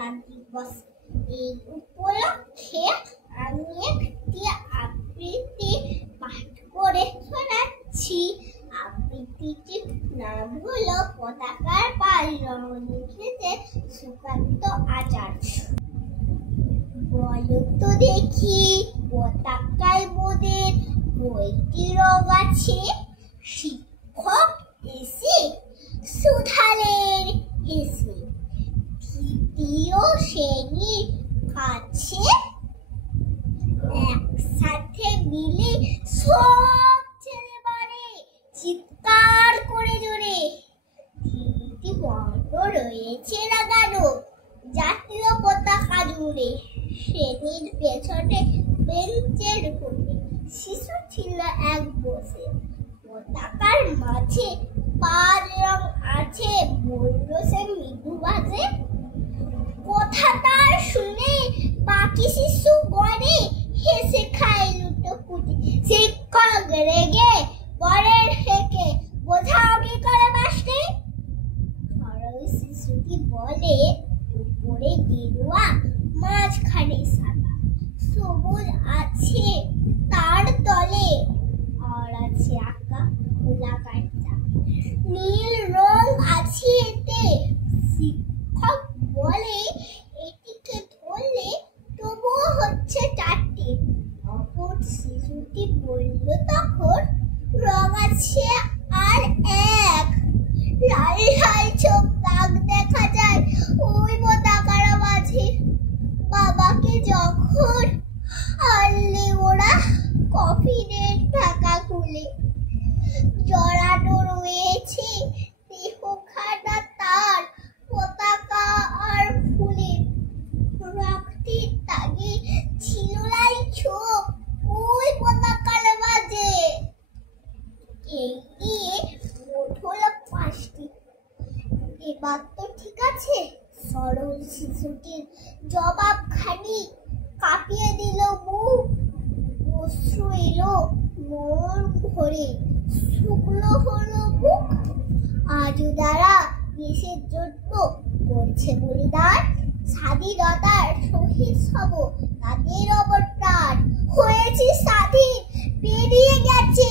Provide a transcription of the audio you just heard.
স্বাধীনতা দিবস। এই উপলক্ষে আমি একটি আবৃত্তি পাঠ করে শোনাচ্ছি। আবৃত্তিটির নাম হলো পতাকার পাল রং, লিখেছে সুকান্ত আচার্য। বলো তো দেখি পতাকায় মোদের কয়টি রং আছে? শিক্ষক এসে শুধালেন হেসে। তৃতীয় শ্রেণীর কাছে একসাথে মিলে সব ছেলে বলে চিৎকার করে জোরে, তিনটি বর্ণ রয়েছে লাগানো জাতীয় পতাকা জুড়ে। শ্রেণীর পেছনে বেঞ্চের উপরে শিশু ছিল এক বসে, পতাকার মাঝে 5 রং আছে, বলল সে মৃদু বাজে। কথাটা শুনে বাকি শিশু গড়ে হেসে খায় লুটোপুটি। শিক্ষক রেগে বলেন হেঁকে, বোঝাও কি করে বাসতে? ওই শিশুটি বলে, উপরে গেরুয়া মাঝখানে সাদা, সবুজ আছে তার তলে, আর আছে আঁকা খোলা কাঁচা, নীল রং আছে এতে। শিক্ষক বলে, এটিকে ধরলে তবুও হচ্ছে 4টে। অপর শিশুটি বলল তখন, রং আছে আর এক, লাল লাল চোখ দাগ দেখা যায় ওই পতাকার মাঝে। বাবাকে যখন আনলে ওরা কফিনের ঢাকা খুলে, জড়ানো রয়েছে দেহখানা তার পতাকা আর ফুলে। রক্তের দাগে ছিল লাই চোখ ওই পতাকার মাঝে। এই নিয়ে মোট হলো 5টি। এবার তো ঠিক আছে? সরল শিশুটির জবাবখানি কাঁপিয়ে দিল মুখ। অশ্রু এলো মন ভরে, শুকনো হলো মুখ। আজও যারা দেশের জন্য করছে বলিদান, স্বাধীনতার শহীদ সব তাদের অবদান। হয়েছে স্বাধীন, পেরিয়ে গেছে